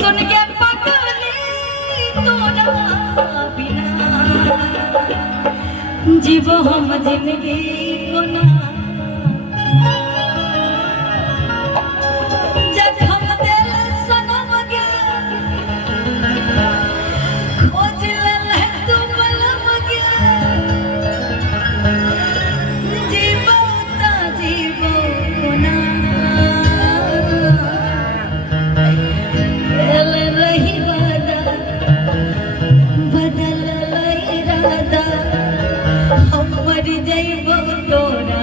सुन के पगली तोरा बिना जीवो हम जिंदगी को ना जखम दिल सनम गे खोज ले तू बलम गे जीवो ता जीवो को ना दिल रही वादा बदल इरादा हम मर जाइबो तोरा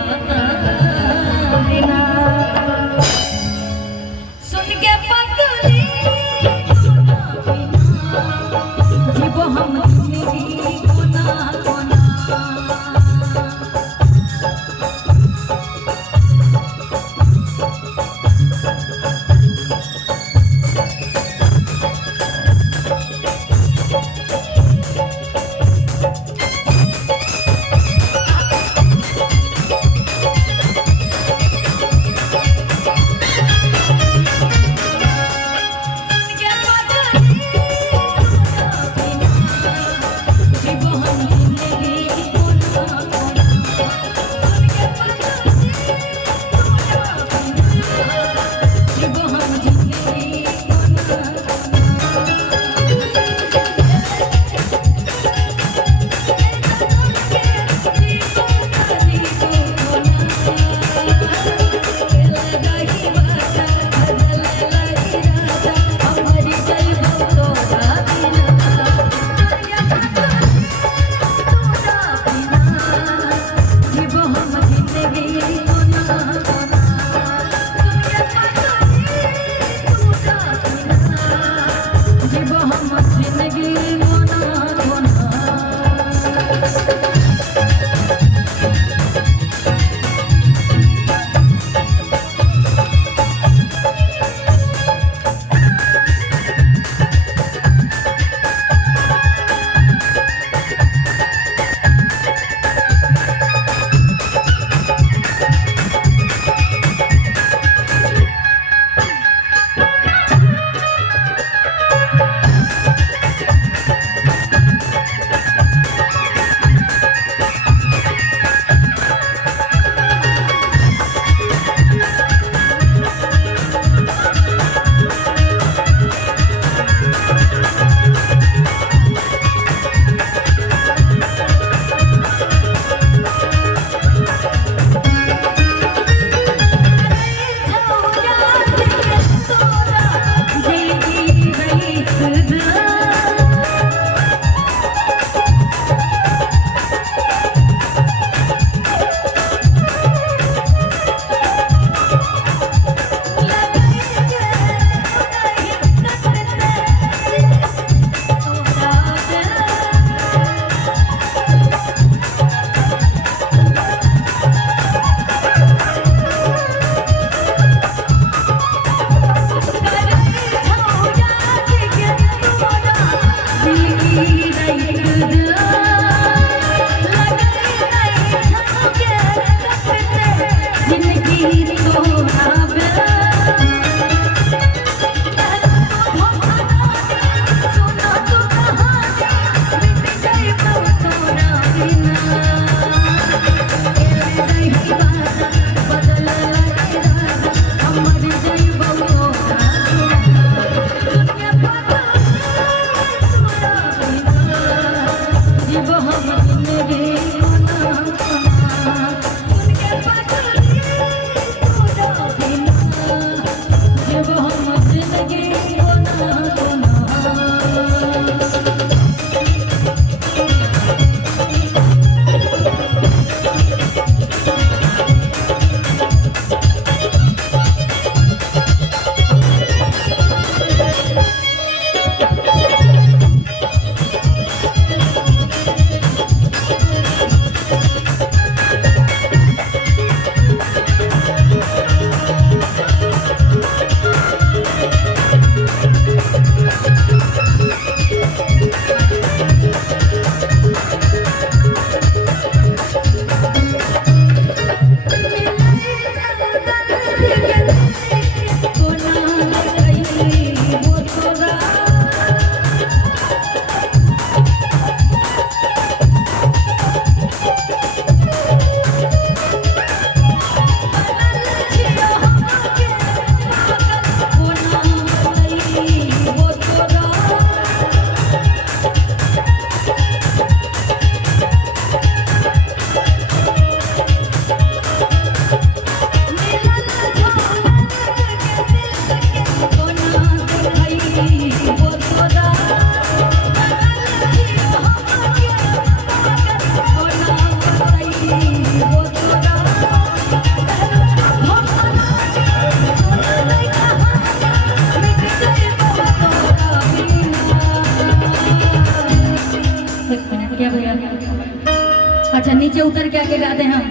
उतर के आके गाते हम,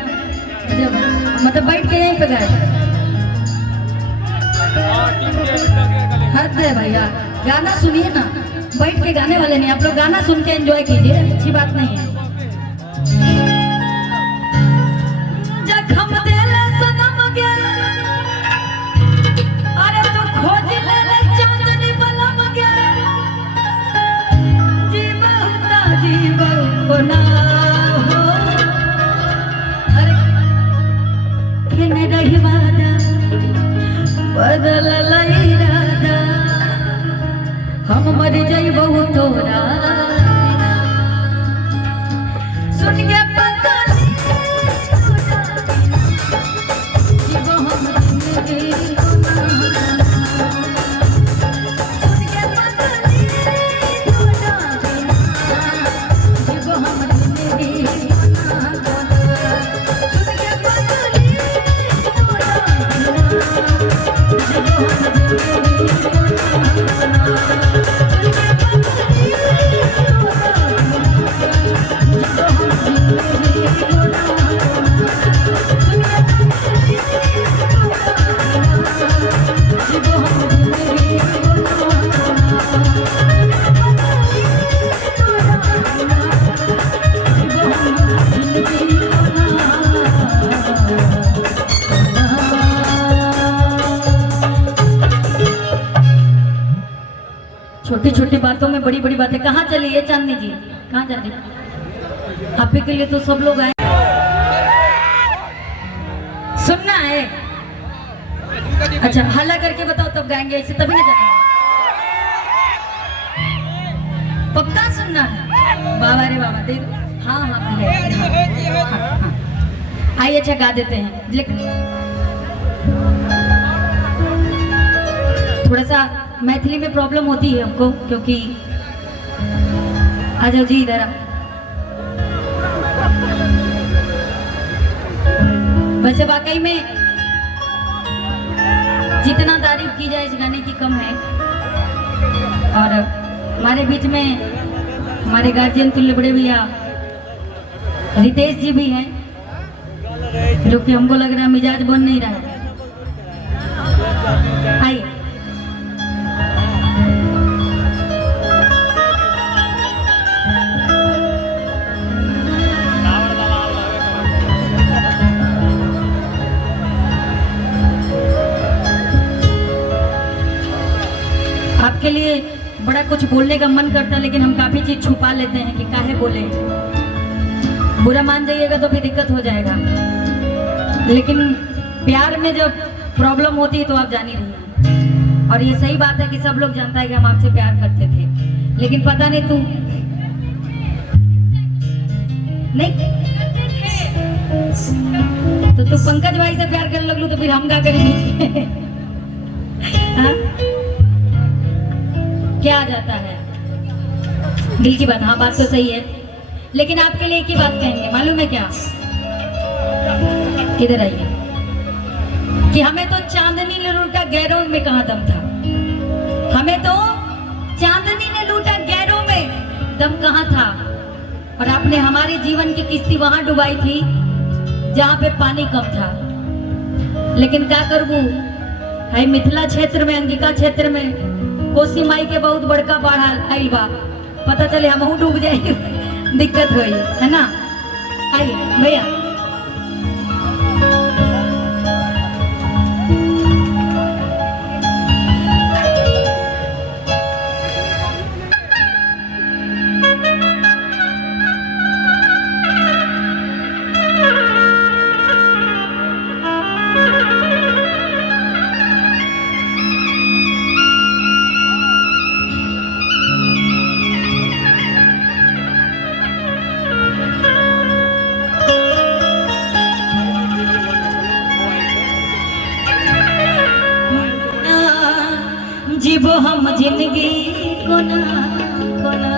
जब मतलब बैठ के यहीं पे गाए। हद है भैया, गाना सुनिए ना, बैठ के गाने वाले नहीं आप लोग, गाना सुन के एंजॉय कीजिए, अच्छी बात नहीं है। जखम देले सनम के, अरे तो खोज ले ले चांदनी बलम के, जीवो ना हो, अरे केने रही वादा बदल इरादा, हम मर जाइबो तोरा बिना। सुन के पगली जीवो हम जिंदगी गुना, सुन के पगली तोरा बिना, जीवो हम जिंदगी गुना, सुन के पगली तोरा बिना, जीवो छोटी छोटी बातों में बड़ी बड़ी बातें। कहाँ चली है चांदनी जी, कहाँ जा रही? आप ही के लिए तो सब लोग आए। सुनना है? अच्छा हल्ला करके बताओ तब गाएंगे, ऐसे तभी ना जाएंगे। पक्का सुनना है? बाबा रे बाबा, दे दो। हाँ हाँ भैया, हाँ। आइए अच्छा गा देते हैं, लेकिन थोड़ा सा मैथिली में प्रॉब्लम होती है हमको, क्योंकि आ जाओ जी इधर। वैसे वाकई में जितना तारीफ की जाए इस गाने की कम है। और हमारे बीच में हमारे गार्जियन तुल्य बड़े भैया रितेश जी भी हैं, जो कि हमको लग रहा है मिजाज बन नहीं रहा है। आइए आपके लिए बड़ा कुछ बोलने का मन करता है, लेकिन हम काफी चीज छुपा लेते हैं कि काहे बोले। बुरा मान जाइएगा तो फिर दिक्कत हो जाएगा, लेकिन प्यार में जब प्रॉब्लम होती है तो आप जान ही रही हैं। और ये सही बात है कि सब लोग जानता है कि हम आपसे प्यार करते थे, लेकिन पता नहीं तू नहीं तो तू पंकज भाई से प्यार करने लगलू तो फिर हम क्या करेंगे? हाँ? क्या आ जाता है दिल की बात। हाँ बात तो सही है, लेकिन आपके लिए एक ही बात कहेंगे, मालूम है क्या? किधर आइए कि हमें तो चांदनी ने लूटा गैरों में कहाँ दम था, हमें तो चांदनी ने लूटा गैरों में दम कहाँ था। और आपने हमारे जीवन की किस्ती वहां डुबाई थी जहाँ पे पानी कम था। लेकिन क्या करबू है, मिथिला क्षेत्र में, अंगिका क्षेत्र में कोसी माई के बहुत बड़का बाढ़ आइल बा, पता चले हम डूब जाए दिक्कत हुई है ना। आइए भैया, जीवो हम जिंदगी कोना कोना।